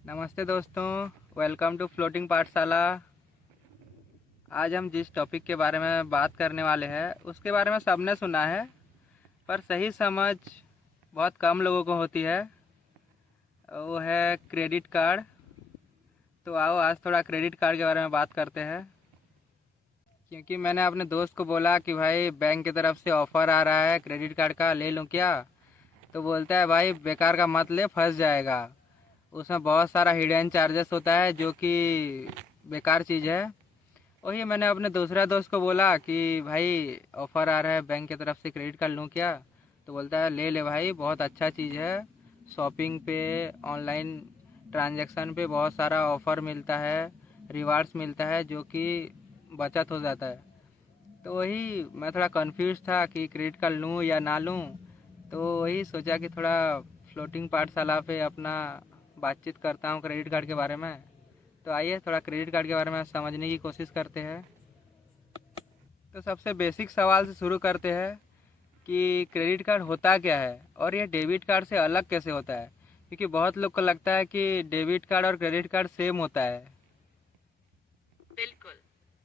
नमस्ते दोस्तों, welcome to floating पाठशाला। आज हम जिस टॉपिक के बारे में बात करने वाले हैं उसके बारे में सबने सुना है, पर सही समझ बहुत कम लोगों को होती है। वो है क्रेडिट कार्ड। तो आओ आज थोड़ा क्रेडिट कार्ड के बारे में बात करते हैं। क्योंकि मैंने अपने दोस्त को बोला कि भाई बैंक की तरफ से ऑफ़र आ रहा है क्रेडिट कार्ड का, ले लूँ क्या? तो बोलता है भाई बेकार का मत ले, फंस जाएगा। उसमें बहुत सारा हिडन चार्जेस होता है जो कि बेकार चीज़ है। वही मैंने अपने दूसरा दोस्त को बोला कि भाई ऑफ़र आ रहा है बैंक की तरफ से, क्रेडिट कार्ड लूँ क्या? तो बोलता है ले ले भाई, बहुत अच्छा चीज़ है। शॉपिंग पे, ऑनलाइन ट्रांजैक्शन पे बहुत सारा ऑफ़र मिलता है, रिवार्ड्स मिलता है जो कि बचत हो जाता है। तो वही मैं थोड़ा कंफ्यूज था कि क्रेडिट कार्ड लूँ या ना लूँ। तो वही सोचा कि थोड़ा फ्लोटिंग पाठशाला पे अपना बातचीत करता हूँ क्रेडिट कार्ड के बारे में। तो आइए थोड़ा क्रेडिट कार्ड के बारे में समझने की कोशिश करते हैं। तो सबसे बेसिक सवाल से शुरू करते हैं कि क्रेडिट कार्ड होता क्या है और ये डेबिट कार्ड से अलग कैसे होता है। क्योंकि बहुत लोग को लगता है कि डेबिट कार्ड और क्रेडिट कार्ड सेम होता है। बिल्कुल।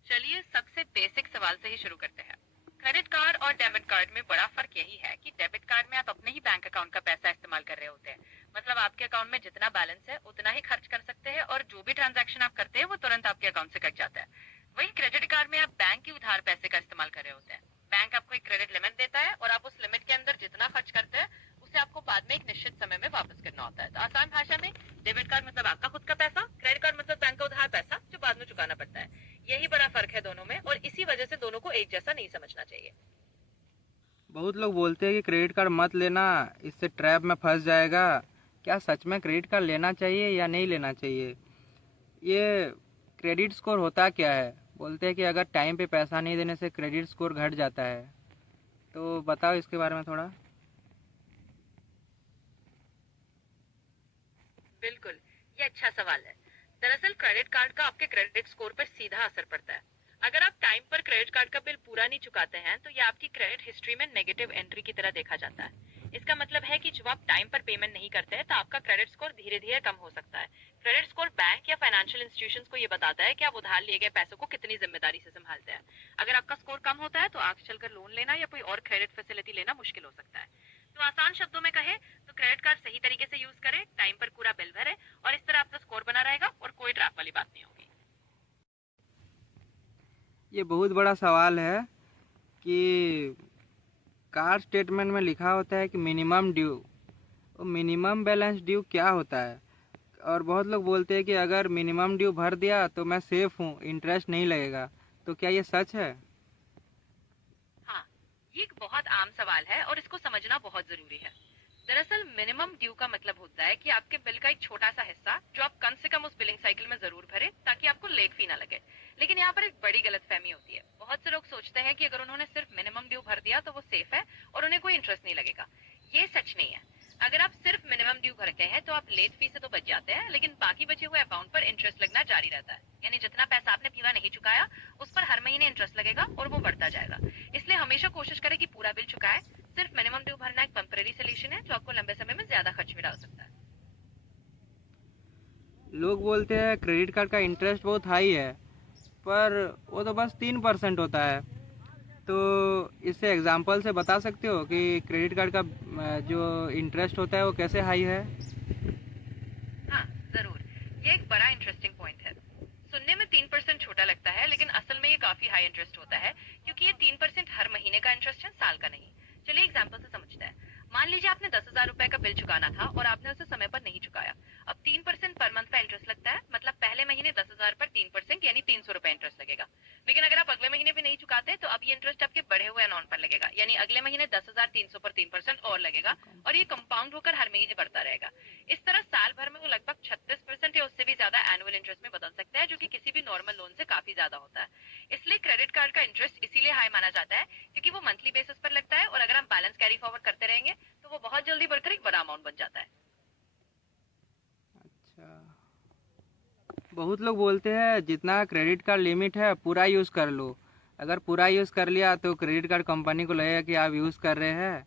चलिए सबसे बेसिक सवाल से ही शुरू करते हैं। क्रेडिट कार्ड और डेबिट कार्ड में बड़ा फर्क यही है कि डेबिट कार्ड में आप अपने ही बैंक अकाउंट का पैसा इस्तेमाल कर रहे होते हैं। मतलब आपके अकाउंट में जितना बैलेंस है उतना ही खर्च कर सकते हैं और जो भी ट्रांजैक्शन आप करते हैं वो तुरंत आपके अकाउंट से कट जाता है। वहीं क्रेडिट कार्ड में आप बैंक की उधार पैसे का इस्तेमाल कर रहे होते हैं। बैंक आपको एक क्रेडिट लिमिट देता है और आप उस लिमिट के अंदर जितना खर्च करते हैं उसे आपको बाद में एक निश्चित समय में वापस करना होता है। तो आसान भाषा में डेबिट कार्ड मतलब आपका खुद का पैसा, क्रेडिट कार्ड मतलब बैंक का उधार पैसा जो बाद में चुकाना पड़ता है। यही बड़ा फर्क है दोनों में और इसी वजह से दोनों को एक जैसा नहीं समझना चाहिए। बहुत लोग बोलते हैं कि क्रेडिट कार्ड मत लेना, इससे ट्रैप में फंस जाएगा। क्या सच में क्रेडिट कार्ड लेना चाहिए या नहीं लेना चाहिए? ये क्रेडिट स्कोर होता क्या है? बोलते हैं कि अगर टाइम पे पैसा नहीं देने से क्रेडिट स्कोर घट जाता है। तो बताओ इसके बारे में थोड़ा। बिल्कुल, ये अच्छा सवाल है। दरअसल क्रेडिट कार्ड का आपके क्रेडिट स्कोर पर सीधा असर पड़ता है। अगर आप टाइम पर क्रेडिट कार्ड का बिल पूरा नहीं चुकाते हैं तो ये आपकी क्रेडिट हिस्ट्री में नेगेटिव एंट्री की तरह देखा जाता है। इसका मतलब है कि जब आप टाइम पर पेमेंट नहीं करते हैं तो आपका क्रेडिट स्कोर धीरे धीरे कम हो सकता है। क्रेडिट स्कोर बैंक या फाइनेंशियल इंस्टीट्यूशंस को ये बताता है कि आप उधार लिए गए पैसों को कितनी जिम्मेदारी से संभालते हैं। अगर आपका स्कोर कम होता है तो आगे चलकर लोन लेना या कोई और क्रेडिट फैसिलिटी लेना मुश्किल हो सकता है। तो आसान शब्दों में कहे तो क्रेडिट कार्ड सही तरीके से यूज करें, टाइम पर पूरा बिल भरे और इस तरह आपका स्कोर बना रहेगा और कोई ट्रैप वाली बात नहीं होगी। ये बहुत बड़ा सवाल है कि कार्ड स्टेटमेंट में लिखा होता है कि मिनिमम ड्यू। वो मिनिमम बैलेंस ड्यू क्या होता है? और बहुत लोग बोलते हैं कि अगर मिनिमम ड्यू भर दिया तो मैं सेफ हूँ, इंटरेस्ट नहीं लगेगा। तो क्या ये सच है? हाँ, ये एक बहुत आम सवाल है और इसको समझना बहुत जरूरी है। दरअसल मिनिमम ड्यू का मतलब होता है कि आपके बिल का एक छोटा सा हिस्सा जो आप कम से कम उस बिलिंग साइकिल में जरूर भरे ताकि आपको लेट फी ना लगे। लेकिन यहाँ पर एक बड़ी गलतफहमी होती है। बहुत से लोग सोचते हैं कि अगर उन्होंने सिर्फ मिनिमम ड्यू भर दिया तो वो सेफ है और उन्हें कोई इंटरेस्ट नहीं लगेगा। ये सच नहीं है। अगर आप सिर्फ मिनिमम ड्यू भरते हैं तो आप लेट फी से तो बच जाते हैं, लेकिन बाकी बचे हुए अमाउंट पर इंटरेस्ट लगना जारी रहता है। यानी जितना पैसा आपने पूरा नहीं चुकाया उस पर हर महीने इंटरेस्ट लगेगा और वो बढ़ता जाएगा। इसलिए हमेशा कोशिश करें कि पूरा बिल चुकाएं। सिर्फ मिनिमम ड्यू भरना एक टेम्परेरी सोल्यूशन है जो आपको लंबे समय में ज्यादा खर्च में डाल सकता है। लोग बोलते हैं क्रेडिट कार्ड का इंटरेस्ट बहुत हाई है, पर वो तो बस 3% होता है। तो इससे एग्जांपल से बता सकते हो कि क्रेडिट कार्ड का जो इंटरेस्ट होता है वो कैसे हाई है? हाँ, जरूर। ये एक बड़ा इंटरेस्टिंग पॉइंट है। सुनने में 3% छोटा लगता है, लेकिन असल में ये काफी हाई इंटरेस्ट होता है क्योंकि ये 3% हर महीने का इंटरेस्ट है, साल का नहीं। चलिए एग्जाम्पल से समझते हैं। मान लीजिए आपने 10,000 रुपए का बिल चुकाना था और आपने उसे समय पर नहीं चुकाया। अब 3% पर मंथ का इंटरेस्ट लगता है, मतलब पहले महीने 10,000 पर 3% यानी 300 रुपए इंटरेस्ट लगेगा। लेकिन अगर आप अगले महीने भी नहीं चुकाते तो अब ये इंटरेस्ट आपके बढ़े हुए अमाउंट पर लगेगा, यानी अगले महीने 10,300 पर 3% और लगेगा और ये कंपाउंड होकर हर महीने बढ़ता रहेगा। इस तरह साल भर में वो लगभग 36% या उससे भी ज्यादा एनुअल इंटरेस्ट में बदल सकता है, जो कि किसी भी नॉर्मल लोन से काफी ज्यादा होता है। इसलिए क्रेडिट कार्ड का इंटरेस्ट इसीलिए हाई माना जाता है क्योंकि वो मंथली बेसिस पर लगता है और अगर हम बैलेंस कैरी फॉरवर्ड करते रहेंगे तो वो बहुत जल्दी बढ़कर एक बड़ा अमाउंट बन जाता है। अच्छा, बहुत लोग बोलते हैं जितना क्रेडिट कार्ड लिमिट है पूरा यूज़ कर लो। अगर पूरा यूज़ कर लिया तो क्रेडिट कार्ड कंपनी को लगेगा कि आप यूज़ कर रहे हैं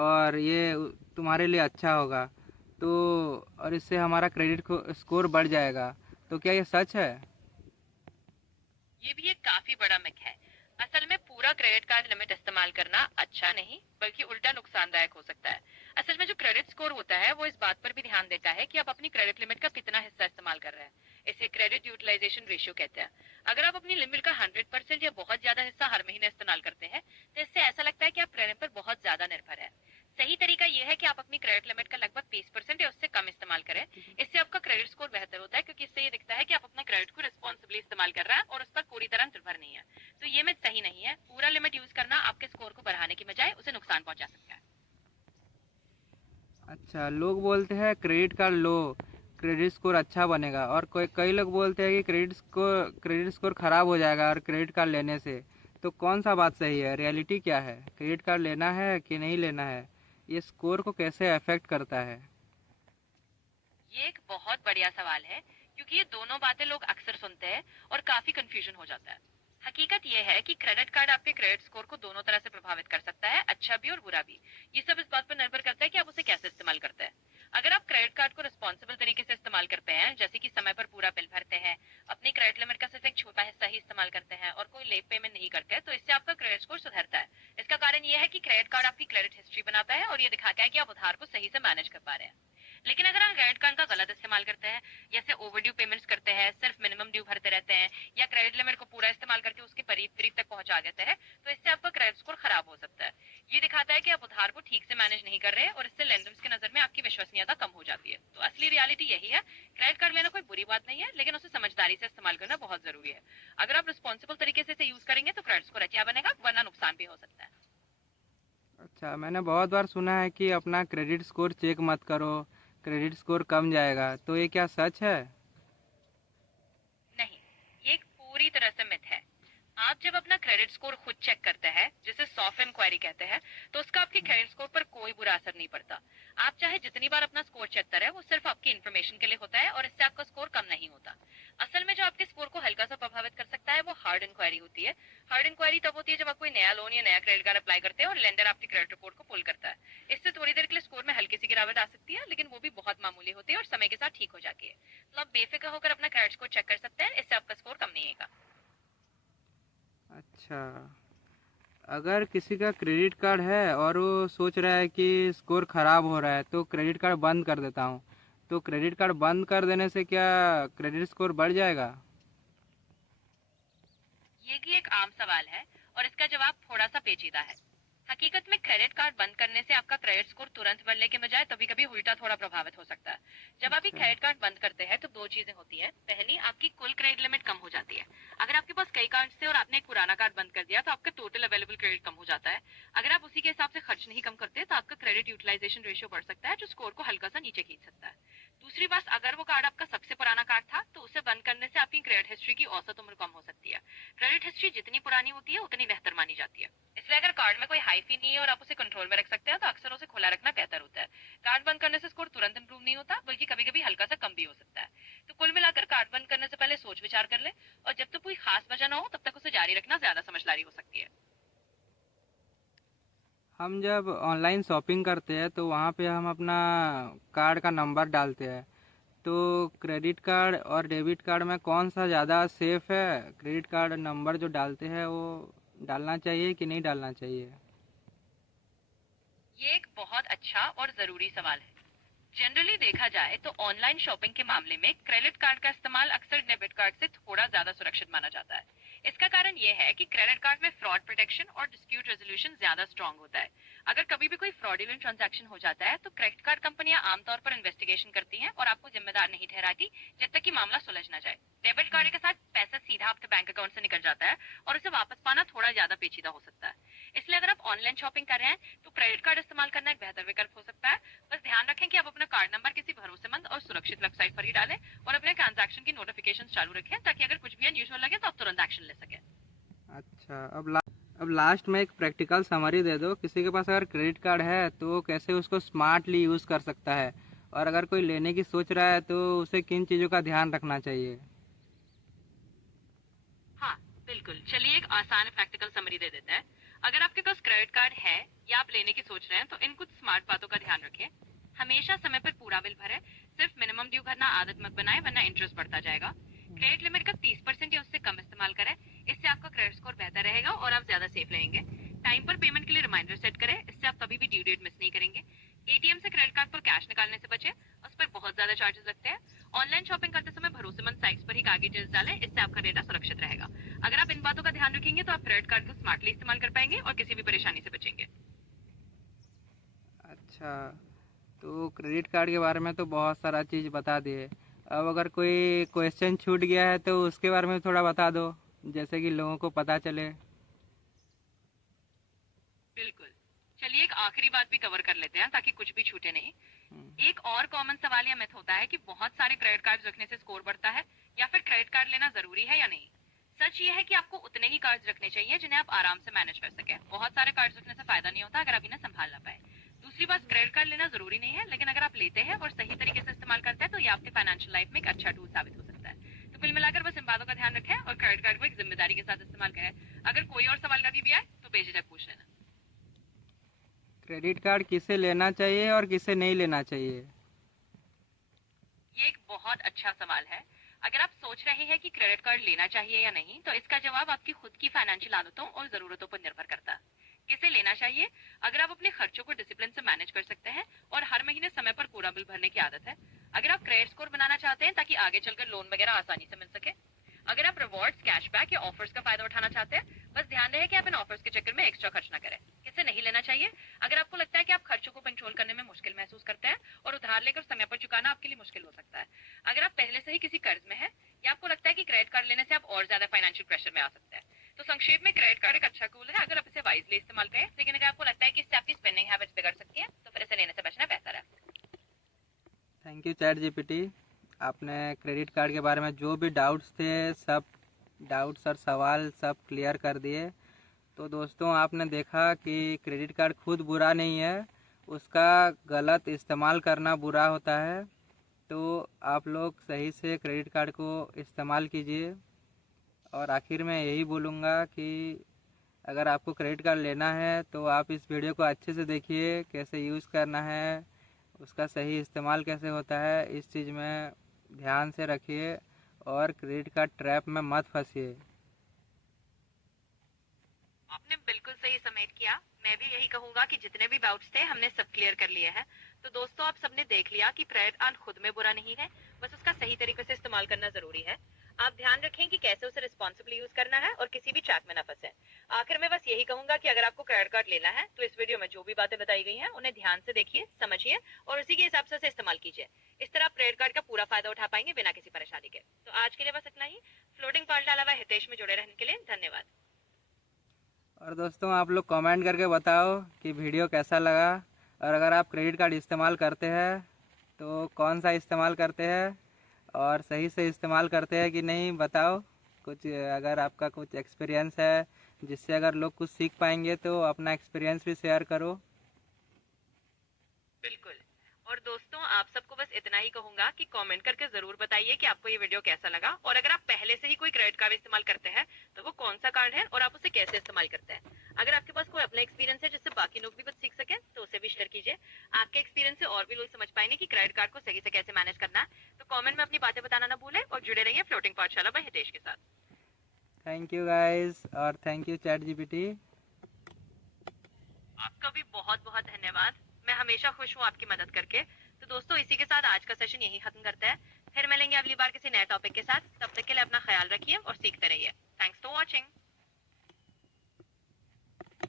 और ये तुम्हारे लिए अच्छा होगा। तो और इससे हमारा क्रेडिट स्कोर बढ़ जाएगा। तो क्या ये सच है? ये भी एक काफी बड़ा मिथ है। असल में पूरा क्रेडिट कार्ड लिमिट इस्तेमाल करना अच्छा नहीं बल्कि उल्टा नुकसानदायक हो सकता है। असल में जो क्रेडिट स्कोर होता है वो इस बात पर भी ध्यान देता है कि आप अपनी क्रेडिट लिमिट का कितना हिस्सा इस्तेमाल कर रहे हैं। इसे क्रेडिट यूटिलाइजेशन रेशियो कहते हैं। अगर आप अपनी लिमिट का 100% या बहुत ज्यादा हिस्सा हर महीने इस्तेमाल करते हैं तो इससे ऐसा लगता है कि आप क्रेडिट पर बहुत ज्यादा निर्भर है। सही तरीका यह है कि आप अपनी क्रेडिट लिमिट का लगभग 20% या उससे कम इस्तेमाल करें। इससे आपका क्रेडिट स्कोर बेहतर होता है क्योंकि इससे ये दिखता है कि आप अपना क्रेडिट को रिस्पॉन्सिबली इस्तेमाल कर रहे हैं और उस पर पूरी तरह निर्भर नहीं है। तो ये मिथ सही नहीं है। पूरा लिमिट यूज करना आपके स्कोर को बढ़ाने की बजाय उसे नुकसान पहुंचा सकता है। अच्छा, लोग बोलते हैं क्रेडिट कार्ड लो, क्रेडिट स्कोर अच्छा बनेगा, और कोई कई लोग बोलते हैं कि क्रेडिट स्कोर खराब हो जाएगा और क्रेडिट कार्ड लेने से। तो कौन सा बात सही है? रियलिटी क्या है? क्रेडिट कार्ड लेना है कि नहीं लेना है? ये स्कोर को कैसे अफेक्ट करता है? ये एक बहुत बढ़िया सवाल है क्योंकि ये दोनों बातें लोग अक्सर सुनते हैं और काफी कंफ्यूजन हो जाता है। हकीकत यह है कि क्रेडिट कार्ड आपके क्रेडिट स्कोर को दोनों तरह से प्रभावित कर सकता है, अच्छा भी और बुरा भी। ये सब इस बात पर निर्भर करता है कि आप उसे कैसे इस्तेमाल करते हैं। अगर आप क्रेडिट कार्ड को रिस्पॉन्सिबल तरीके से इस्तेमाल करते हैं, जैसे कि समय पर पूरा बिल भरते हैं, अपनी क्रेडिट लिमिट का सिर्फ एक छोटा हिस्सा ही इस्तेमाल करते हैं और कोई लेट पेमेंट नहीं करते, तो इससे आपका क्रेडिट स्कोर सुधरता है। इसका कारण यह है कि क्रेडिट कार्ड आपकी क्रेडिट हिस्ट्री बनाता है और ये दिखाता है कि आप उधार को सही से मैनेज कर पा रहे हैं। लेकिन अगर आप क्रेडिट कार्ड का गलत इस्तेमाल करते हैं, जैसे ओवरड्यू पेमेंट्स करते हैं, सिर्फ मिनिमम ड्यू भरते रहते हैं या क्रेडिट लिमिट को पूरा इस्तेमाल करके उसके करीब तक पहुंचा देते हैं, तो इससे आपका क्रेडिट स्कोर खराब हो सकता है। ये दिखाता है कि आप उधार को ठीक से मैनेज नहीं कर रहे और इससे लेंडर्स की नजर में आपकी विश्वसनीयता कम हो जाती है। तो असली रियलिटी यही है, क्रेडिट कार्ड लेना कोई बुरी बात नहीं है, लेकिन उसे समझदारी से इस्तेमाल करना बहुत जरूरी है। अगर आप रिस्पॉन्सिबल तरीके से इसे यूज करेंगे तो क्रेडिट स्कोर अच्छा बनेगा, वरना नुकसान भी हो सकता है। अच्छा, मैंने बहुत बार सुना है कि अपना क्रेडिट स्कोर चेक मत करो, क्रेडिट स्कोर कम जाएगा। तो ये क्या सच है? नहीं, ये एक पूरी तरह से मिथ है। आप जब अपना क्रेडिट स्कोर खुद चेक करते हैं, जिसे सॉफ्ट इंक्वायरी कहते हैं, तो उसका आपके क्रेडिट स्कोर पर कोई बुरा असर नहीं पड़ता। आप चाहे जितनी बार अपना स्कोर चेक करें, वो सिर्फ आपकी इन्फॉर्मेशन के लिए होता है और इससे आपका स्कोर कम नहीं होता। असल में जो आपके स्कोर को हल्का सा प्रभावित कर सकता है वो हार्ड इंक्वायरी होती है। हार्ड इंक्वायरी तब होती है जब आप कोई नया लोन या नया क्रेडिट कार्ड अप्लाई करते हैं और लेंडर आपकी क्रेडिट रिपोर्ट को पुल करता है। इससे थोड़ी देर के लिए स्कोर में हल्की सी गिरावट आ सकती है, लेकिन वो भी बहुत मामूली होती है और समय के साथ ठीक हो जाती है। तो आप बेफिक्र होकर अपना क्रेडिट स्कोर चेक कर सकते हैं, इससे आपका स्कोर कम नहीं होगा। अच्छा, अगर किसी का क्रेडिट कार्ड है और वो सोच रहा है कि स्कोर ख़राब हो रहा है तो क्रेडिट कार्ड बंद कर देता हूँ, तो क्रेडिट कार्ड बंद कर देने से क्या क्रेडिट स्कोर बढ़ जाएगा? ये भी एक आम सवाल है और इसका जवाब थोड़ा सा पेचीदा है। हकीकत में क्रेडिट कार्ड बंद करने से आपका क्रेडिट स्कोर तुरंत बढ़ने के बजाय कभी कभी उल्टा थोड़ा प्रभावित हो सकता है। जब आप ये अच्छा। क्रेडिट कार्ड बंद करते हैं तो दो चीजें होती है। पहली, आपकी कुल क्रेडिट लिमिट कम हो जाती है। अगर आपके पास कई कार्ड थे और आपने एक पुराना कार्ड बंद कर दिया तो आपका टोटल अवेलेबल क्रेडिट कम हो जाता है। अगर आप उसी के हिसाब से खर्च नहीं कम करते तो आपका क्रेडिट यूटिलाइजेशन रेशियो बढ़ सकता है, जो स्कोर को हल्का सा नीचे खींच सकता है। दूसरी बात, अगर वो कार्ड आपका सबसे पुराना कार्ड था तो उसे बंद करने से आपकी क्रेडिट हिस्ट्री की औसत उम्र कम हो सकती है। क्रेडिट हिस्ट्री जितनी पुरानी होती है उतनी बेहतर मानी जाती है। इसलिए अगर कार्ड में कोई हाई फी नहीं है और आप उसे कंट्रोल में रख सकते हैं तो अक्सर उसे खुला रखना बेहतर होता है। कार्ड बंद करने से स्कोर तुरंत इंप्रूव नहीं होता, बल्कि कभी कभी हल्का सा कम भी हो सकता है। तो कुल मिलाकर कार्ड बंद करने से पहले सोच विचार कर ले, और जब तक कोई खास वजह ना हो तब तक उसे जारी रखना ज्यादा समझदारी हो सकती है। हम जब ऑनलाइन शॉपिंग करते हैं तो वहाँ पे हम अपना कार्ड का नंबर डालते हैं। तो क्रेडिट कार्ड और डेबिट कार्ड में कौन सा ज़्यादा सेफ है? क्रेडिट कार्ड नंबर जो डालते हैं वो डालना चाहिए कि नहीं डालना चाहिए? ये एक बहुत अच्छा और जरूरी सवाल है। जनरली देखा जाए तो ऑनलाइन शॉपिंग के मामले में क्रेडिट कार्ड का इस्तेमाल अक्सर डेबिट कार्ड से थोड़ा ज्यादा सुरक्षित माना जाता है। इसका कारण यह है कि क्रेडिट कार्ड में फ्रॉड प्रोटेक्शन और डिस्प्यूट रेजोल्यूशन ज्यादा स्ट्रांग होता है। अगर कभी भी कोई फ्रॉडुलेंट ट्रांजैक्शन हो जाता है तो क्रेडिट कार्ड कंपनियां आमतौर पर इन्वेस्टिगेशन करती हैं और आपको जिम्मेदार नहीं ठहराती जब तक कि मामला सुलझ ना जाए। डेबिट कार्ड के साथ पैसा सीधा आपके बैंक अकाउंट से निकल जाता है और उसे वापस पाना थोड़ा ज्यादा पेचीदा हो सकता है। इसलिए अगर आप ऑनलाइन शॉपिंग कर रहे हैं तो क्रेडिट कार्ड इस्तेमाल करना एक बेहतर विकल्प हो सकता है। बस ध्यान रखें कि आप अपना कार्ड नंबर किसी भरोसेमंद और सुरक्षित वेबसाइट पर ही डालें और अपने ट्रांजैक्शन की नोटिफिकेशन चालू रखें, ताकि अगर कुछ भी अनयूजुअल लगे तो आप तुरंत एक्शन ले सकें। अच्छा, अब लास्ट में एक प्रैक्टिकल समरी दे दो। किसी के पास अगर क्रेडिट कार्ड है तो वो कैसे उसको स्मार्टली यूज़ कर सकता है, और अगर कोई लेने की सोच रहा है तो उसे किन चीज़ों का ध्यान रखना चाहिए? हाँ, बिल्कुल। चलिए एक आसान प्रैक्टिकल समरी दे देते हैं। अगर आपके पास क्रेडिट कार्ड है या आप लेने की सोच रहे हैं तो इन कुछ स्मार्ट बातों का ध्यान रखें। हमेशा समय पर पूरा बिल भरे, सिर्फ मिनिमम ड्यू करना आदत मत बनाए, वरना इंटरेस्ट बढ़ता जाएगा। क्रेडिट लिमिट का 30% या उससे कम इस्तेमाल करें, इससे आपका क्रेडिट स्कोर बेहतर रहेगा और आप ज्यादा सेफ रहेंगे। टाइम पर पेमेंट के लिए रिमाइंडर सेट करें, इससे आप कभी भी ड्यू डेट मिस नहीं करेंगे। एटीएम से क्रेडिट कार्ड पर कैश निकालने से बचें, उस पर बहुत ज्यादा चार्जेस लगते हैं। ऑनलाइन शॉपिंग करते समय भरोसेमंद साइट्स पर ही आगे डिटेल्स डालें, इससे आपका डेटा सुरक्षित रहेगा। अगर आप इन बातों का ध्यान रखेंगे तो आप क्रेडिट कार्ड को स्मार्टली इस्तेमाल कर पाएंगे और किसी भी परेशानी से बचेंगे। अच्छा, तो क्रेडिट कार्ड के बारे में तो बहुत सारा चीज़ बता दिए। अब अगर कोई क्वेश्चन छूट गया है तो उसके बारे में थोड़ा बता दो, जैसे कि लोगों को पता चले। बिल्कुल, चलिए एक आखिरी बात भी कवर कर लेते हैं ताकि कुछ भी छूटे नहीं। एक और कॉमन सवाल या मिथ होता है कि बहुत सारे क्रेडिट कार्ड रखने से स्कोर बढ़ता है, या फिर क्रेडिट कार्ड लेना जरूरी है या नहीं। सच ये है कि आपको उतने ही कार्ड्स रखने चाहिए जिन्हें आप आराम से मैनेज कर सके। बहुत सारे कार्ड्स रखने से फायदा नहीं होता अगर आप इन्हें संभाल ना पाए। दूसरी बात, क्रेडिट कार्ड लेना जरूरी नहीं है, लेकिन अगर आप लेते हैं और सही तरीके से इस्तेमाल करते हैं तो ये आपके फाइनेंशियल लाइफ में एक अच्छा टूल साबित हो सकता है। तो कुल मिलाकर बस इन बातों का ध्यान रखें और क्रेडिट कार्ड को एक जिम्मेदारी के साथ इस्तेमाल करें। अगर कोई और सवाल कभी भी आए तो बेझिझक पूछ लेना। क्रेडिट कार्ड किसे लेना चाहिए और किसे नहीं लेना चाहिए? ये एक बहुत अच्छा सवाल है। अगर आप सोच रहे हैं कि क्रेडिट कार्ड लेना चाहिए या नहीं, तो इसका जवाब आपकी खुद की फाइनेंशियल आदतों और जरूरतों पर निर्भर करता है। किसे लेना चाहिए? अगर आप अपने खर्चों को डिसिप्लिन से मैनेज कर सकते हैं और हर महीने समय पर पूरा बिल भरने की आदत है। अगर आप क्रेडिट स्कोर बनाना चाहते हैं ताकि आगे चलकर लोन वगैरह आसानी से मिल सके। अगर आप रिवॉर्ड्स, कैशबैक या ऑफर्स का फायदा उठाना चाहते हैं, बस ध्यान रहे कि आप इन ऑफर्स के चक्कर में एक्स्ट्रा खर्च ना करें। किसे नहीं लेना चाहिए? अगर आपको लगता है कि आप खर्चों को कंट्रोल करने में मुश्किल महसूस करते हैं और उधार लेकर समय पर चुकाना आपके लिए मुश्किल हो सकता है। अगर आप पहले से ही किसी कर्ज में हैं, या आपको लगता है कि क्रेडिट कार्ड लेने से आप और ज्यादा फाइनेंशियल प्रेशर में आ सकते हैं। तो संक्षेप में, क्रेडिट कार्ड एक अच्छा टूल है अगर आप इसे वाइजली इस्तेमाल करें, लेकिन अगर आपको लगता है कि इससे आपकी स्पेंडिंग हैबिट्स बिगड़ सकती है तो फिर इसे लेने से बचना बेहतर है। Thank you chat GPT. आपने क्रेडिट कार्ड के बारे में जो भी डाउट्स थे, सब डाउट्स और सवाल सब क्लियर कर दिए। तो दोस्तों, आपने देखा कि क्रेडिट कार्ड खुद बुरा नहीं है, उसका गलत इस्तेमाल करना बुरा होता है। तो आप लोग सही से क्रेडिट कार्ड को इस्तेमाल कीजिए। और आखिर में यही बोलूँगा कि अगर आपको क्रेडिट कार्ड लेना है तो आप इस वीडियो को अच्छे से देखिए, कैसे यूज़ करना है, उसका सही इस्तेमाल कैसे होता है, इस चीज़ में ध्यान से रखिए और क्रेडिट कार्ड ट्रैप में मत फंसिए। आपने बिल्कुल सही समेट किया। मैं भी यही कहूंगा कि जितने भी डाउट्स थे हमने सब क्लियर कर लिए हैं। तो दोस्तों, आप सबने देख लिया कि क्रेडिट कार्ड खुद में बुरा नहीं है, बस उसका सही तरीके से इस्तेमाल करना जरूरी है। आप ध्यान रखें कि कैसे उसे रिस्पॉन्सिबली यूज करना है और किसी भी ट्रैप में न फंसे। आखिर में बस यही कहूंगा कि अगर आपको क्रेडिट कार्ड लेना है तो इस वीडियो में जो भी बातें बताई गई हैं उन्हें ध्यान से देखिए, समझिए और उसी के हिसाब से इस्तेमाल कीजिए। इस तरह आप क्रेडिट कार्ड का पूरा फायदा उठा पाएंगे बिना किसी परेशानी के। तो आज के लिए बस इतना ही। फ्लोटिंग पार्ट अलावा हितेश में जुड़े रहने के लिए धन्यवाद। और दोस्तों, आप लोग कमेंट करके बताओ कि वीडियो कैसा लगा, और अगर आप क्रेडिट कार्ड इस्तेमाल करते हैं तो कौन सा इस्तेमाल करते हैं और सही से इस्तेमाल करते हैं कि नहीं, बताओ। कुछ अगर आपका कुछ एक्सपीरियंस है जिससे अगर लोग कुछ सीख पाएंगे तो अपना एक्सपीरियंस भी शेयर करो। बिल्कुल। और दोस्तों, आप सबको बस इतना ही कहूंगा कि कमेंट करके जरूर बताइए कि आपको ये वीडियो कैसा लगा, और अगर आप पहले से ही कोई क्रेडिट कार्ड इस्तेमाल करते हैं तो वो कौन सा कार्ड है और आप उसे कैसे इस्तेमाल करते हैं। अगर आपके पास कोई अपना एक्सपीरियंस है जिससे बाकी लोग भी कुछ सीख सके तो उसे भी शेयर कीजिए। आपके एक्सपीरियंस से और भी लोग समझ पाएंगे कि क्रेडिट कार्ड को सही से कैसे मैनेज करना है। तो कमेंट में अपनी बातें बताना ना भूलें और जुड़े रहिए फ्लोटिंग पाठशाला बाय हितेश के साथ। थैंक यू गाइस, और थैंक यू चैट जीपीटी। आपका भी बहुत बहुत धन्यवाद। मैं हमेशा खुश हूँ आपकी मदद करके। तो दोस्तों, इसी के साथ आज का सेशन यही खत्म करते हैं। फिर मिलेंगे अगली बार किसी नए टॉपिक के साथ। तब तक के लिए अपना ख्याल रखिए और सीखते रहिए। Thanks for watching.